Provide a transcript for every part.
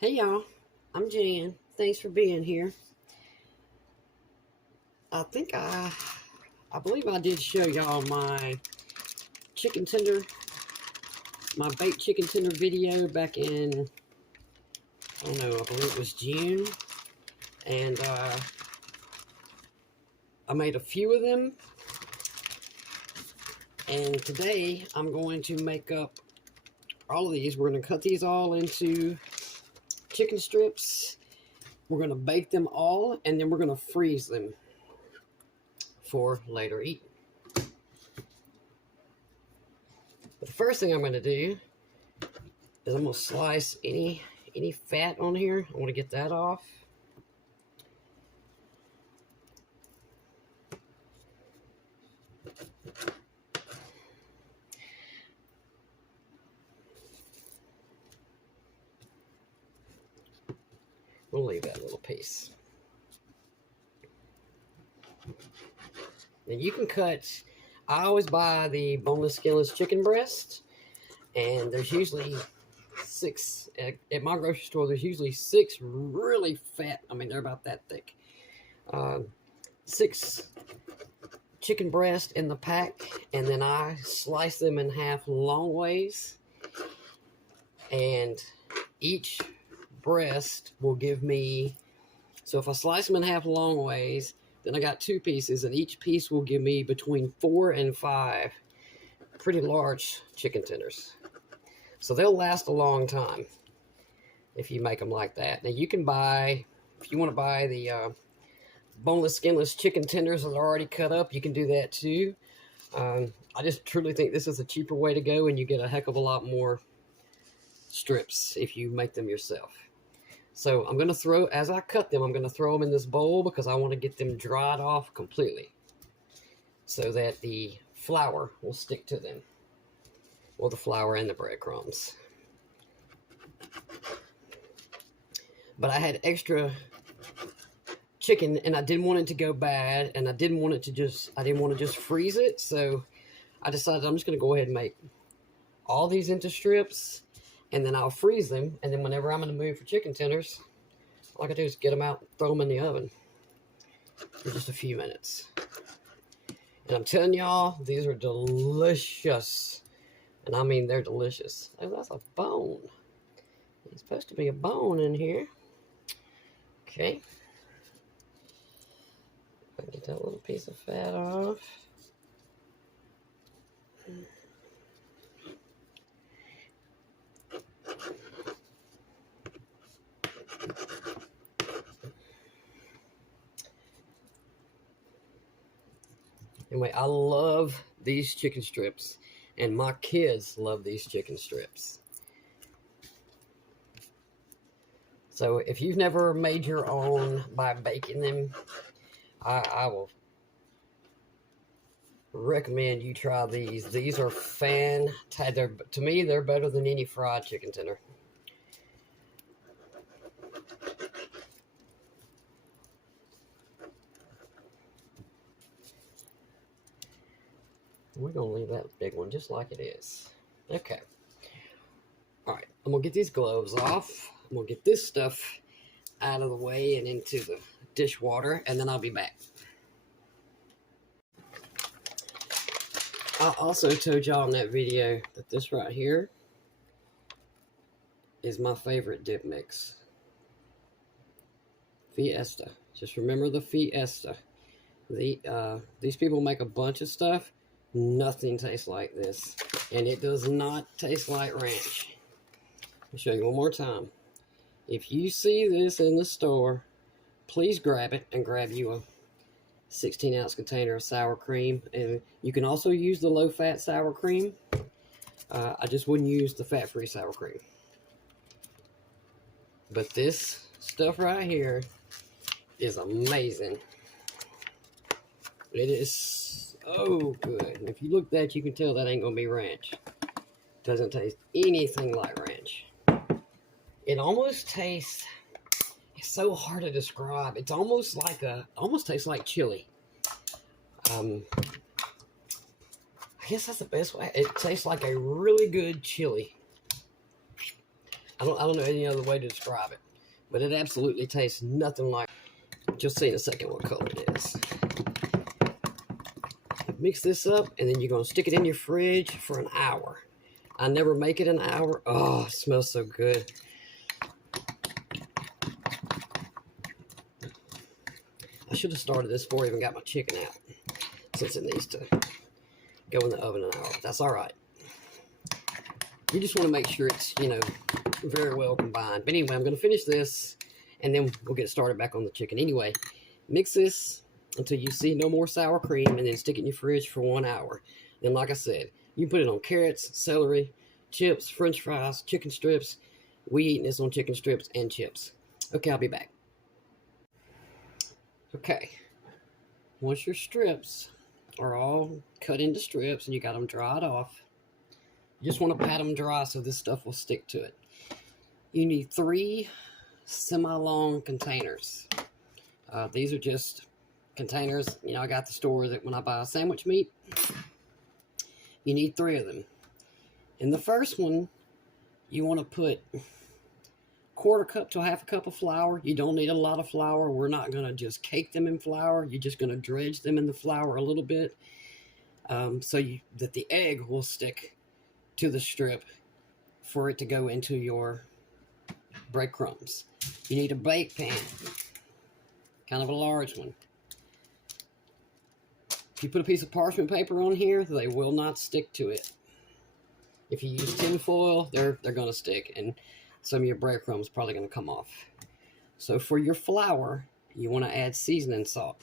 Hey y'all, I'm Jan. Thanks for being here. I think I believe I did show y'all my chicken tender, my baked chicken tender video back in, I don't know, I believe it was June. And I made a few of them. And today I'm going to make up all of these. We're going to cut these all into chicken strips. We're going to bake them all, and then we're going to freeze them for later eating. The first thing I'm going to do is I'm going to slice any fat on here. I want to get that off. We'll leave that little piece. And you can cut, I always buy the boneless, skinless chicken breast, and there's usually 6, at my grocery store, there's usually 6 really fat, I mean, they're about that thick, 6 chicken breast in the pack, and then I slice them in half long ways, and each breast will give me, so if I slice them in half long ways, then I got 2 pieces, and each piece will give me between 4 and 5 pretty large chicken tenders. So they'll last a long time if you make them like that. Now you can buy, if you want to buy the boneless, skinless chicken tenders that are already cut up, you can do that too. I just truly think this is a cheaper way to go, and you get a heck of a lot more strips if you make them yourself. So I'm going to throw, as I cut them, I'm going to throw them in this bowl because I want to get them dried off completely so that the flour will stick to them. Well, the flour and the breadcrumbs. But I had extra chicken and I didn't want it to go bad, and I didn't want to just freeze it. So I decided I'm just going to go ahead and make all these into strips, and then I'll freeze them, and then whenever I'm in the mood for chicken tenders, all I can do is get them out and throw them in the oven for just a few minutes. And I'm telling y'all, these are delicious. And I mean, they're delicious. Oh, that's a bone. There's supposed to be a bone in here. Okay. Get that little piece of fat off. Anyway, I love these chicken strips, and my kids love these chicken strips. So if you've never made your own by baking them, I will recommend you try these. These are fantastic. To me, they're better than any fried chicken tender. We're going to leave that big one just like it is. Okay. All right. I'm going to get these gloves off. I'm going to get this stuff out of the way and into the dishwater, and then I'll be back. I also told y'all in that video that this right here is my favorite dip mix. Fiesta. Just remember the Fiesta. These people make a bunch of stuff. Nothing tastes like this, and it does not taste like ranch. I'll show you one more time. If you see this in the store, please grab it and grab you a 16-ounce container of sour cream. And you can also use the low-fat sour cream. I just wouldn't use the fat-free sour cream. But this stuff right here is amazing. It is so good. If you look at that, you can tell that ain't gonna be ranch. Doesn't taste anything like ranch. It almost tastes, it's so hard to describe. It's almost tastes like chili. I guess that's the best way. It tastes like a really good chili. I don't know any other way to describe it, but it absolutely tastes nothing like. You'll see in a second what color it is. Mix this up, and then you're going to stick it in your fridge for an hour. I never make it an hour. Oh, it smells so good. I should have started this before I even got my chicken out, since it needs to go in the oven an hour. That's all right. You just want to make sure it's, you know, very well combined. But anyway, I'm going to finish this, and then we'll get started back on the chicken. Anyway, mix this until you see no more sour cream, and then stick it in your fridge for 1 hour. Then, like I said, you can put it on carrots, celery, chips, french fries, chicken strips. We eating this on chicken strips and chips. Okay, I'll be back. Okay, once your strips are all cut into strips and you got them dried off, you just want to pat them dry so this stuff will stick to it. You need 3 semi-long containers. These are just containers, you know, I got the store that when I buy sandwich meat, you need 3 of them. In the first one, you want to put 1/4 cup to 1/2 cup of flour. You don't need a lot of flour. We're not going to just cake them in flour. You're just going to dredge them in the flour a little bit so that the egg will stick to the strip for it to go into your breadcrumbs. You need a bake pan, kind of a large one. If you put a piece of parchment paper on here, they will not stick to it. If you use tin foil, they're going to stick, and some of your breadcrumbs probably going to come off. So for your flour, you want to add seasoning salt.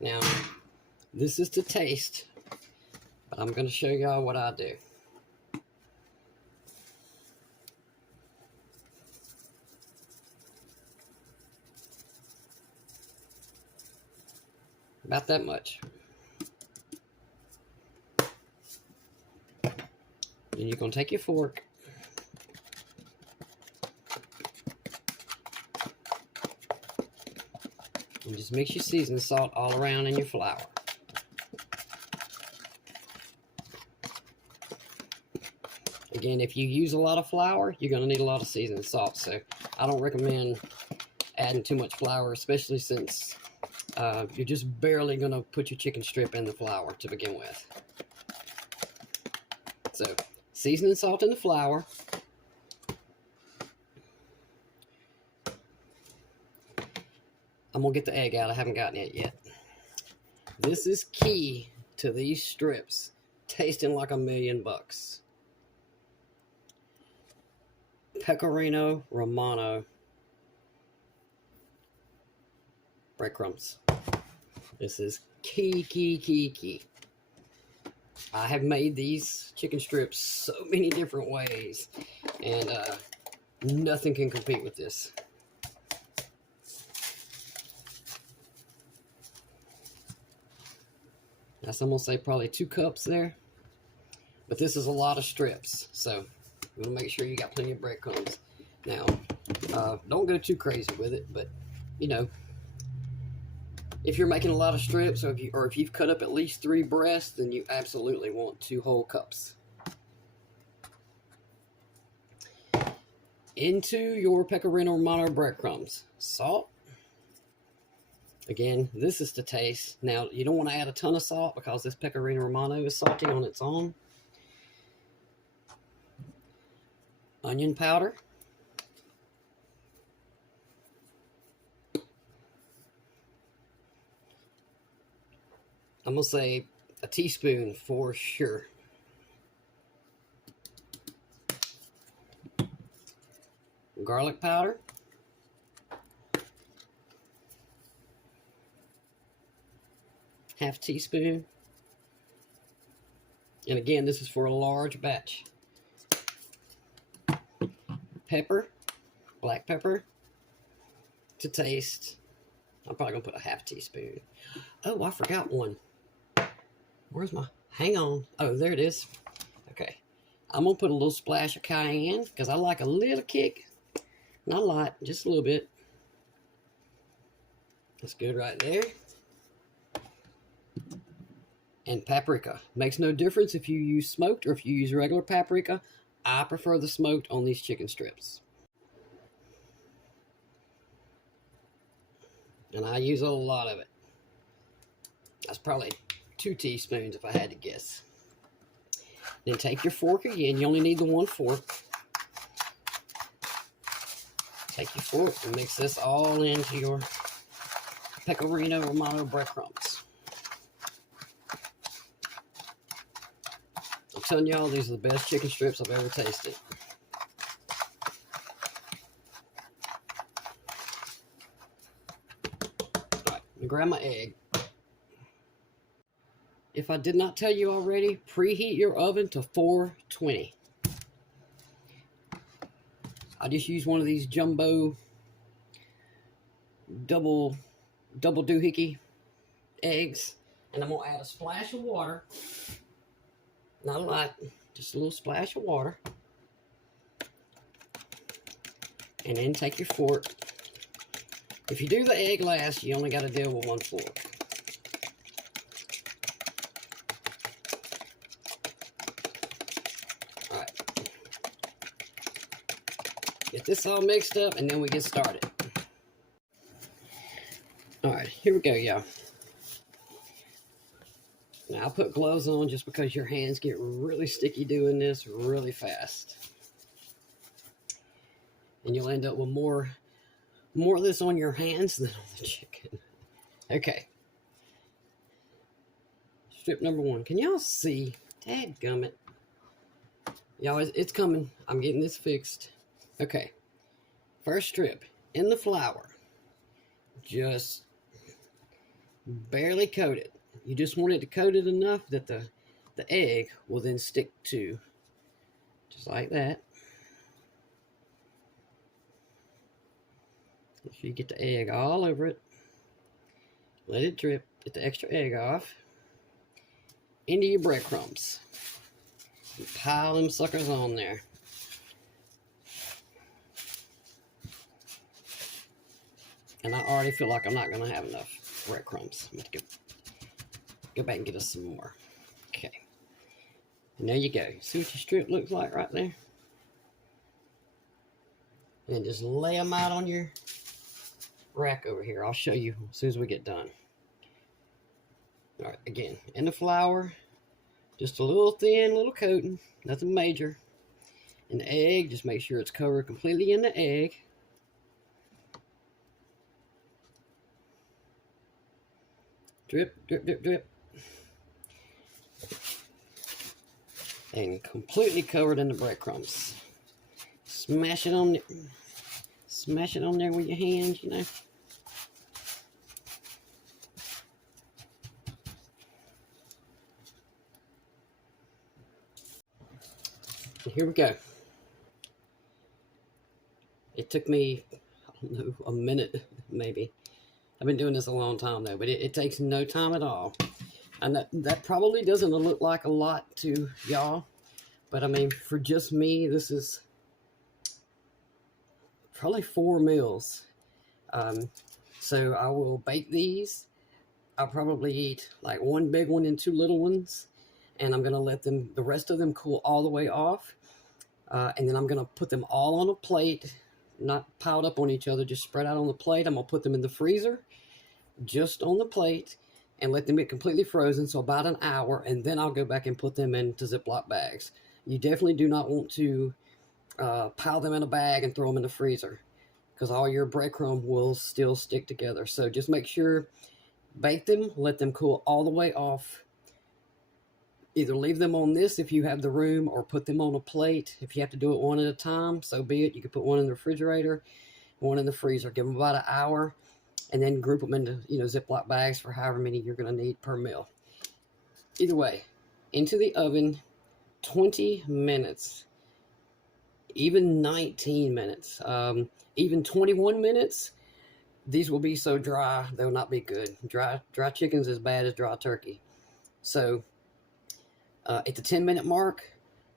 Now, this is to taste, but I'm going to show y'all what I do. About that much. Then you're going to take your fork and just mix your seasoning salt all around in your flour. Again, if you use a lot of flour, you're going to need a lot of seasoning salt. So I don't recommend adding too much flour, especially since you're just barely going to put your chicken strip in the flour to begin with. So, seasoning salt in the flour. I'm going to get the egg out. I haven't gotten it yet. This is key to these strips tasting like $1,000,000. Pecorino Romano breadcrumbs. This is key. I have made these chicken strips so many different ways, and nothing can compete with this. That's, I'm going to say, probably 2 cups there, but this is a lot of strips, so you want to make sure you got plenty of breadcrumbs. Now, don't go too crazy with it, but, you know, if you're making a lot of strips, or if you've cut up at least 3 breasts, then you absolutely want 2 whole cups. Into your Pecorino Romano breadcrumbs, salt. Again, this is to taste. Now, you don't want to add a ton of salt because this Pecorino Romano is salty on its own. Onion powder. I'm going to say a teaspoon for sure. Garlic powder. Half teaspoon. And again, this is for a large batch. Pepper, black pepper to taste. I'm probably going to put a half teaspoon. Oh, I forgot one. Where's my, hang on. Oh, there it is. Okay. I'm going to put a little splash of cayenne because I like a little kick. Not a lot, just a little bit. That's good right there. And paprika. Makes no difference if you use smoked or if you use regular paprika. I prefer the smoked on these chicken strips. And I use a lot of it. That's probably 2 teaspoons if I had to guess. Then take your fork again. You only need the 1 fork. Take your fork and mix this all into your pecorino romano breadcrumbs. I'm telling y'all, these are the best chicken strips I've ever tasted. Alright, grab my egg. If I did not tell you already, preheat your oven to 420. I just use one of these jumbo double doohickey eggs, and I'm gonna add a splash of water. Not a lot, just a little splash of water. And then take your fork. If you do the egg last, you only got to deal with 1 fork. Alright. Get this all mixed up, and then we get started. Alright, here we go, y'all. Now, I'll put gloves on just because your hands get really sticky doing this really fast. And you'll end up with more of this on your hands than on the chicken. Okay. Strip number 1. Can y'all see? Dadgummit. Y'all, it's coming. I'm getting this fixed. Okay. First strip. In the flour. Just barely coat it. You just want it to coat it enough that the egg will then stick to. Just like that. Make sure you get the egg all over it. Let it drip. Get the extra egg off. Into your breadcrumbs. And pile them suckers on there. And I already feel like I'm not going to have enough breadcrumbs. I'm going to go back and get us some more. Okay. And there you go. See what your strip looks like right there? And then just lay them out on your rack over here. I'll show you as soon as we get done. Alright, again, in the flour, just a little thin, little coating, nothing major. And the egg, just make sure it's covered completely in the egg. Drip, drip, drip, drip. And completely covered in the breadcrumbs. Smash it on there. Smash it on there with your hands, you know. And here we go. It took me, I don't know, a minute maybe. I've been doing this a long time though, but it takes no time at all. And that probably doesn't look like a lot to y'all, but I mean, for just me, this is probably 4 meals. So I will bake these. I'll probably eat like 1 big one and 2 little ones, and I'm gonna let the rest of them cool all the way off, and then I'm gonna put them all on a plate, not piled up on each other, just spread out on the plate. I'm gonna put them in the freezer, just on the plate, and let them get completely frozen, so about an hour, and then I'll go back and put them into Ziploc bags. You definitely do not want to pile them in a bag and throw them in the freezer, because all your breadcrumb will still stick together. So just make sure, bake them, let them cool all the way off. Either leave them on this if you have the room, or put them on a plate. If you have to do it one at a time, so be it. You can put one in the refrigerator, one in the freezer. Give them about an hour, and then group them into, Ziploc bags for however many you're going to need per meal. Either way, into the oven, 20 minutes, even 19 minutes, even 21 minutes. These will be so dry, they'll not be good. Dry chicken's as bad as dry turkey. So at the 10-minute mark,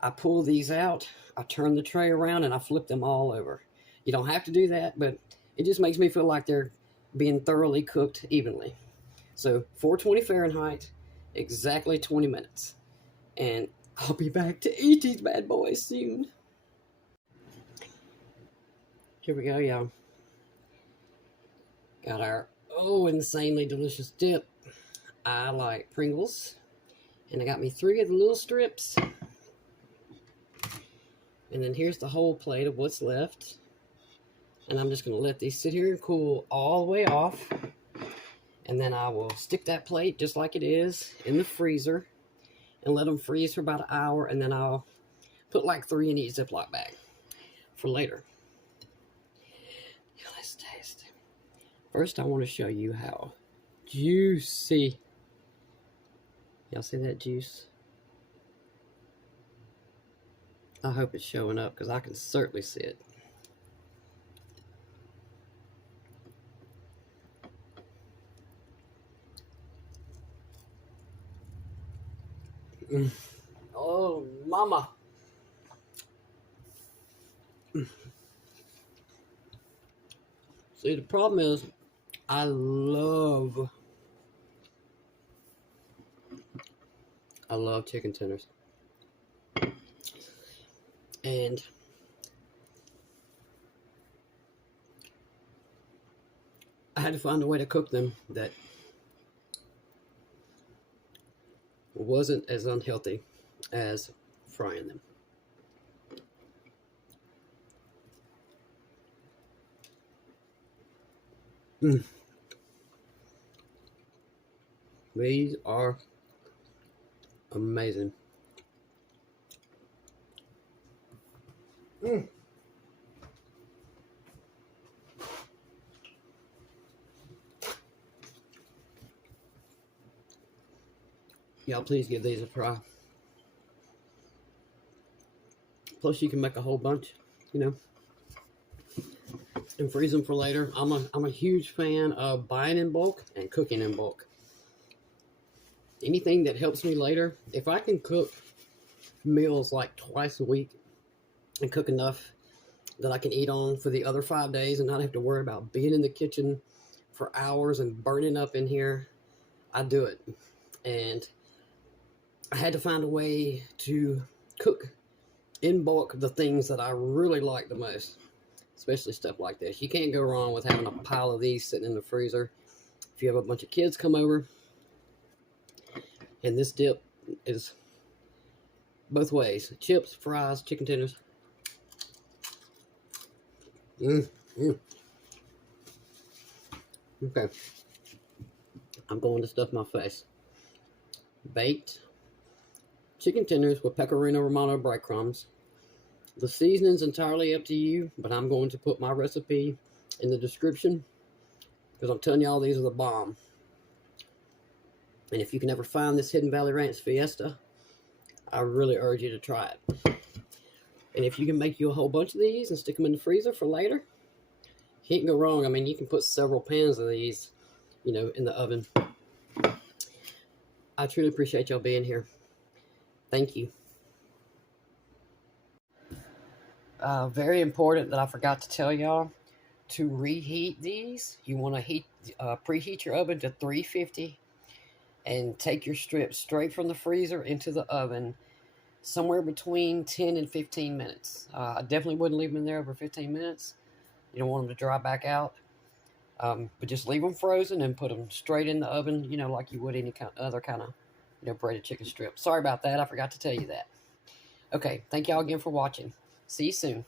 I pull these out, I turn the tray around, and I flip them all over. You don't have to do that, but it just makes me feel like they're being thoroughly cooked evenly. So 420 Fahrenheit, exactly 20 minutes. And I'll be back to eat these bad boys soon. Here we go, y'all. Got our insanely delicious dip. I like Pringles. And I got me 3 of the little strips. And then here's the whole plate of what's left. And I'm just going to let these sit here and cool all the way off. And then I will stick that plate just like it is in the freezer. And let them freeze for about an hour. And then I'll put like 3 in each Ziploc bag for later. Yeah, let's taste it. First, I want to show you how juicy. Y'all see that juice? I hope it's showing up because I can certainly see it. Oh, mama. See, the problem is I love chicken tenders. And I had to find a way to cook them that wasn't as unhealthy as frying them. These are amazing. Y'all please give these a try. Plus you can make a whole bunch, you know, and freeze them for later. I'm a huge fan of buying in bulk and cooking in bulk. Anything that helps me later. If I can cook meals like twice a week and cook enough that I can eat on for the other 5 days and not have to worry about being in the kitchen for hours and burning up in here, I do it. And I had to find a way to cook in bulk the things that I really like the most, especially stuff like this. You can't go wrong with having a pile of these sitting in the freezer. If you have a bunch of kids come over, and this dip is both ways. Chips, fries, chicken tenders. Okay. I'm going to stuff my face. Baked chicken tenders with pecorino romano breadcrumbs. The seasoning's entirely up to you, but I'm going to put my recipe in the description because I'm telling y'all these are the bomb. And if you can ever find this Hidden Valley Ranch Fiesta, I really urge you to try it. And if you can make you a whole bunch of these and stick them in the freezer for later, you can't go wrong. I mean, you can put several pans of these, you know, in the oven. I truly appreciate y'all being here. Thank you. Very important that I forgot to tell y'all. To reheat these, you want to preheat your oven to 350 and take your strips straight from the freezer into the oven somewhere between 10 and 15 minutes. I definitely wouldn't leave them in there over 15 minutes. You don't want them to dry back out. But just leave them frozen and put them straight in the oven, you know, like you would any other kind of, you know, breaded chicken strip. Sorry about that. I forgot to tell you that. Okay, thank y'all again for watching. See you soon.